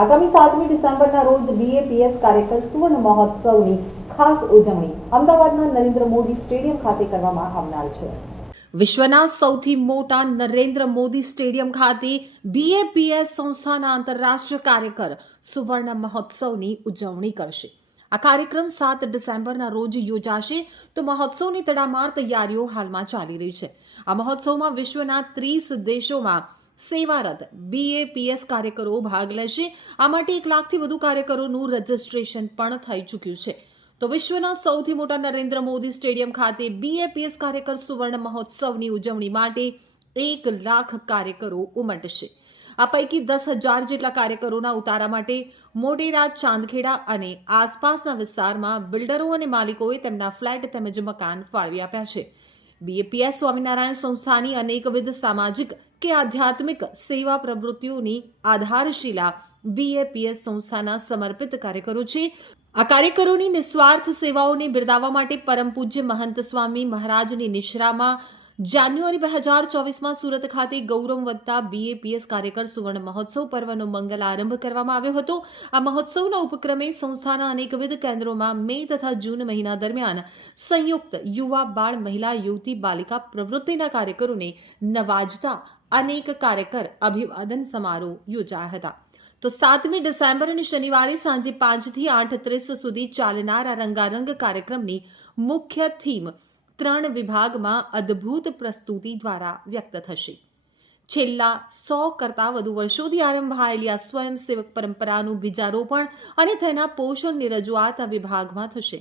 આગામી 7મી ડિસેમ્બરના રોજ BAPS કાર્યકર સુવર્ણ મહોત્સવની ખાસ ઉજવણી અમદાવાદના નરેન્દ્ર મોદી સ્ટેડિયમ ખાતે કરવામાં આવનાર છે। વિશ્વના સૌથી મોટા નરેન્દ્ર મોદી સ્ટેડિયમ ખાતે BAPS સંસ્થાના આંતરરાષ્ટ્રીય કાર્યકર સુવર્ણ મહોત્સવની ઉજવણી કરશે। આ કાર્યક્રમ 7 ડિસેમ્બરના રોજ યોજાશે તો મહોત્સવની તડામાર તૈયારીઓ હાલમાં ચાલી રહી છે। આ મહોત્સવમાં વિશ્વના 30 દેશોમાં સેવારત BAPS કાર્યકરો ભાગ લેશે। આ માટે 1 લાખથી વધુ કાર્યકરોનું રજીસ્ટ્રેશન પણ થઈ ચૂક્યું છે। તો વિશ્વના સૌથી મોટા નરેન્દ્ર મોદી સ્ટેડિયમ ખાતે BAPS કાર્યકર સુવર્ણ મહોત્સવની ઉજવણી માટે 1 લાખ કાર્યકરો ઉમટશે। આ પૈકી 10,000 જેટલા કાર્યકરોના ઉતારા માટે મોટેરા, ચાંદખેડા અને આસપાસના વિસ્તારમાં બિલ્ડરો અને માલિકોએ તેમના ફ્લેટ તેમજ મકાન ફાળવી આપ્યા છે। BAPS સ્વામિનારાયણ સંસ્થાની અનેકવિધ સામાજિક કે આધ્યાત્મિક સેવા પ્રવૃત્તિઓની આધારશિલા BAPS સંસ્થાના સમર્પિત કાર્યકરો છે। આ કાર્યકરોની નિસ્વાર્થ સેવાઓને બિરદાવવા માટે પરમ પૂજ્ય મહંત સ્વામી મહારાજની નિશ્રામાં જાન્યુઆરી 2024માં સુરત ખાતે ગૌરવ વધતા BAPS કાર્યકર સુવર્ણ મહોત્સવ પર્વનો મંગલ આરંભ કરવામાં આવ્યો હતો। આ મહોત્સવના ઉપક્રમે સંસ્થાના અનેકવિધ કેન્દ્રોમાં મે તથા જૂન મહિના દરમિયાન સંયુક્ત યુવા, બાળ, મહિલા, યુવતી, બાલિકા પ્રવૃત્તિના કાર્યકરોને નવાજતા અનેક કાર્યકર અભિવાદન સમારોહ યોજાયા હતા। તો 7મી ડિસેમ્બર અને શનિવારે સાંજે 5 થી 8:30 સુધી ચાલનાર આ રંગારંગ કાર્યક્રમની મુખ્ય થીમ 3 વિભાગમાં અદ્ભુત પ્રસ્તુતિ દ્વારા વ્યક્ત થશે। છેલ્લા 100 કરતાં વધુ વર્ષોથી આરંભાયેલી આ સ્વયંસેવક પરંપરાનું બીજારોપણ અને તેના પોષણની રજૂઆત આ વિભાગમાં થશે।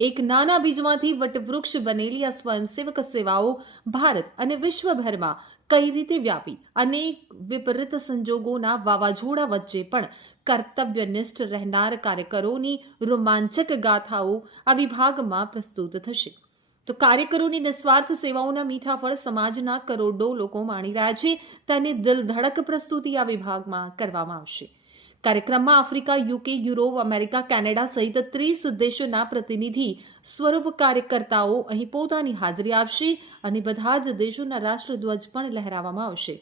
એક નાના બીજમાંથી વટવૃક્ષ બનેલી આ સ્વયંસેવક સેવાઓ ભારત અને વિશ્વભરમાં કઈ રીતે વ્યાપી, અનેક વિપરીત સંજોગોના વાવાઝોડા વચ્ચે પણ કર્તવ્યનિષ્ઠ રહેનાર કાર્યકરોની રોમાંચક ગાથાઓ આ વિભાગમાં પ્રસ્તુત થશે। તો કાર્યકરોની નિસ્વાર્થ સેવાઓના મીઠા ફળ સમાજના કરોડો લોકો માણી રહ્યા છે તેની દિલધડક પ્રસ્તુતિ આ વિભાગમાં કરવામાં આવશે। કાર્યક્રમમાં Africa, UK, Europe, America, Canada સહિત 30 દેશોના પ્રતિનિધિ સ્વરૂપ કાર્યકર્તાઓ અહીં પોતાની હાજરી આપશે અને બધા જ દેશોના રાષ્ટ્રધ્વજ પણ લહેરાવવામાં આવશે।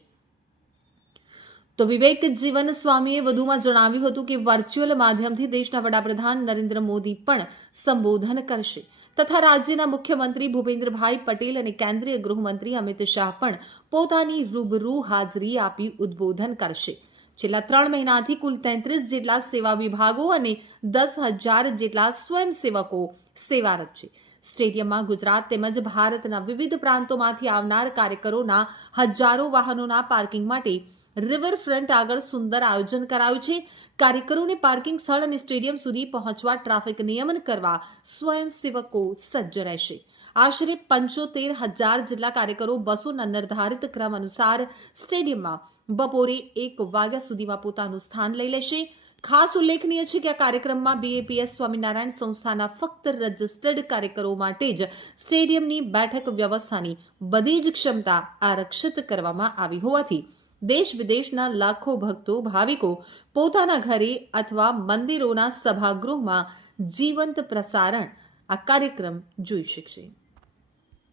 તો વિવેક જીવન સ્વામીએ વધુમાં જણાવ્યું હતું કે વર્ચ્યુઅલ માધ્યમથી દેશના વડાપ્રધાન નરેન્દ્ર મોદી પણ સંબોધન કરશે તથા રાજ્યના મુખ્યમંત્રી ભૂપેન્દ્રભાઈ પટેલ અને કેન્દ્રીય ગૃહમંત્રી અમિત શાહ પણ પોતાની રૂબરૂ હાજરી આપી ઉદ્બોધન કરશે। છેલ્લા 3 મહિનાથી કુલ 33 જેટલા સેવા વિભાગો અને 10,000 જેટલા સ્વયંસેવકો સેવારત છે। સ્ટેડિયમમાં ગુજરાત તેમજ ભારતના વિવિધ પ્રાંતોમાંથી આવનાર કાર્યકરોના હજારો વાહનોના પાર્કિંગ માટે રિવરફ્રન્ટ આગળ સુંદર આયોજન કરાયું છે। કાર્યકરોને પાર્કિંગ સ્થળ અને સ્ટેડિયમ સુધી પહોંચવા ટ્રાફિક નિયમન કરવા સ્વયંસેવકો સજ્જ રહેશે। આશરે 75,000 જેટલા કાર્યકરો બસોના નિર્ધારિત ક્રમ અનુસાર સ્ટેડિયમમાં બપોરે 1 વાગ્યા સુધીમાં પોતાનું સ્થાન લઈ લેશે। ખાસ ઉલ્લેખનીય છે કે આ કાર્યક્રમમાં BAPS સ્વામિનારાયણ સંસ્થાના ફક્ત રજિસ્ટર્ડ કાર્યકરો માટે જ સ્ટેડિયમની બેઠક વ્યવસ્થાની બધી જ ક્ષમતા આરક્ષિત કરવામાં આવી હોવાથી દેશ વિદેશના લાખો ભક્તો, ભાવિકો પોતાના ઘરે અથવા મંદિરોના સભાગૃહમાં જીવંત પ્રસારણ આ કાર્યક્રમ જોઈ શકશે।